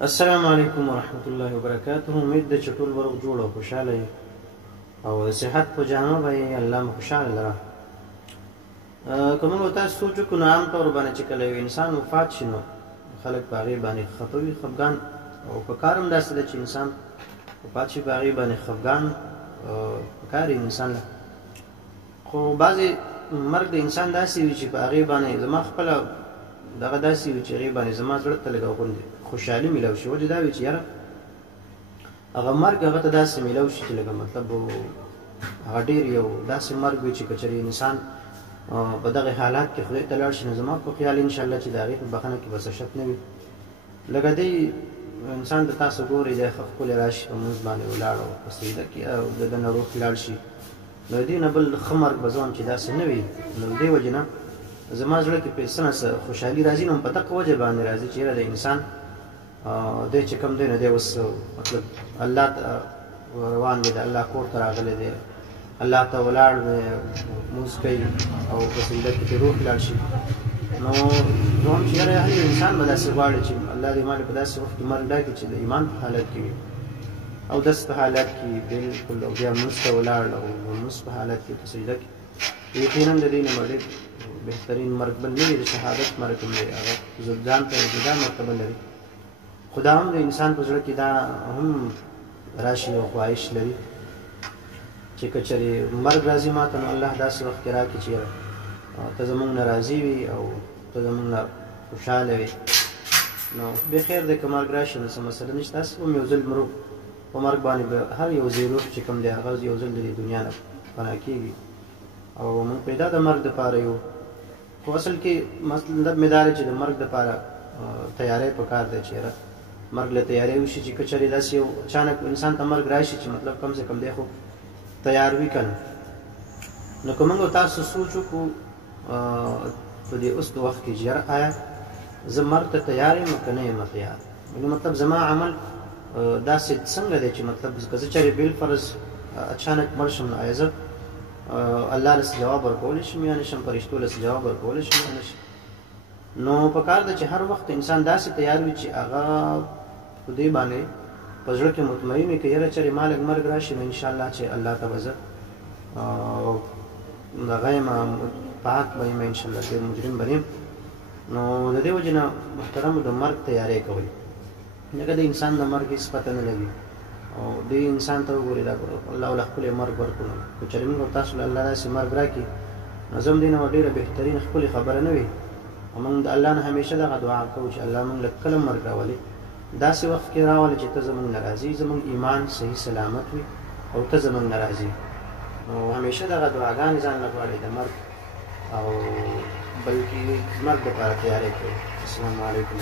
السلام علیکم ورحمت الله وبرکاته. امید ده چې ټول ورغ جوړ او خوشاله یې او د صحت په جامه به یې الله مو خوشاله لره. که موږ تاسو سوچ وکړو نو عام طور باندې چې کله یو انسان وفات شي نو خلک په هغې باندې خفه وي، خفګان، او په کار هم داسې ده چې انسان وفات شي په هغې باندې خفګان پکار وي انسان له. خو بعضې مرګ د انسان داسې وي چې په هغې باندې زما خپله دغه داسې وي چې هغې باندې زما زړه ته لږ غوندې خوشحالي میلاو شي. وجه دا وي چې یاره هغه مرګ هغه ته داسې میلاو شي چې لږه مطلب هغه ډېر یو داسې مرګ وي چې که چېرې انسان په دغه حالات کې خدای ته لاړ شي نو زما په خیال انشاءالله چې د هغې په بخښنه کې به څه شک نه وي. لکه دی انسان د تاسو ګورئ دی ښکلی راشي په مونځ باندې ولاړ او په سجده کې او د ده نه روح لاړ شي نو د دې نه بل ښه مرګ به زه وایم چې داسې نه وي. نو د دې وجې نه زما زړه کې په څه نه څه خوشحالي راځي نو په دغه وجه باندې راځي چې یاره د انسان دی چې کوم دی نو دی اوس مطلب الله ته روان دی، د الله کور ته راغلی دی، الله ته ولاړ دی، لمونځ کوي او په سجده کې د روح لاړ شي. نو زه وایم چې یاره هر انسان به داسې غواړي چې الله دې ما په داسې وخت کې مرګ راکړي چې د ایمان په حالت کې وي او داس په حالت کې بلکل او بیا لمونځ ته ولاړ او لمونځ په حالت کې په سجده کې یقینا د دې نه ډېر بهترین مرګ بل نه وي. د شهادت مرګ هم دی، هغه ځان ته جدا مرتبه لري. خدا هم د انسان په زړه کې دا هم راشي او خواهش لري چې که چېرې مرګ راځي ما ته نو الله داسې وخت کې راکړي چې ته زموږ نه راضي وي او ته زموږ نه خوشحاله وي. نو بخیر دی که مرګ راشي نو څه مسله نشته، هسې هم یو ځل مرو په مرګ باندې به هر یو ځای روح چې کوم دی هغه یو ځل د دې دنیا نه فنا کېږي او موږ پیدا د مرګ دپاره یو. خو اصل کې مطلب مې دا دی چې د مرګ دپاره تیاری پکار دی چې یاره مرګ له تیاری وشي چې که چېرې داسې یو اچانک انسان ته مرګ راشي چې مطلب کم سے کم دی خو تیار وي که نه. نو که موږ تاسو سوچ وکړو په دې اوس د وخت کې چې یاره آیا زه مرګ ته تیار یم که نه یم تیار، نو مطلب زما عمل داسې څنګه دی چې مطلب که زه چېرې بالفرض اچانک مړ شم نو آیا زه الله له جواب ورکولی شم یا نه شم، فرشتو له جواب ورکولی شم یا نه شم. نو پکار ده چې هر وخت انسان داسې تیار وي چې هغه په دې باندې په زړه کې مطمئن وي که یاره چېرې ما لږ مرګ راشي نو انشاءالله چې الله ته به زه دغه یم پاک به یم انشاءالله، ډېر مجرم به یم. نو د دې وجې نه محترمو د مرګ تیاری کوئ، ځکه د انسان د مرګ هېڅ پته نه لګي او دې انسان ته وګورئ دا الله له ښکلی مرګ ورکړو. که چېرې موږ تاسو له الله داسې مرګ راکړي نو زه هم دې نه به ډېره بهترین ښکلې خبره نه وي. موږ د الله نه همیشه دغه دعا کوو چې الله موږ له کله مرګ راولي داسې وخت کې راولي چې ته زموږ نه راضي، زموږ ایمان صحیح سلامت وي او ته زموږ نه راضي. نو همیشه دغه دعاګانې ځان له غواړئ د مرګ او بلکې مرګ دپاره تیاری کوئ. السلام علیکم.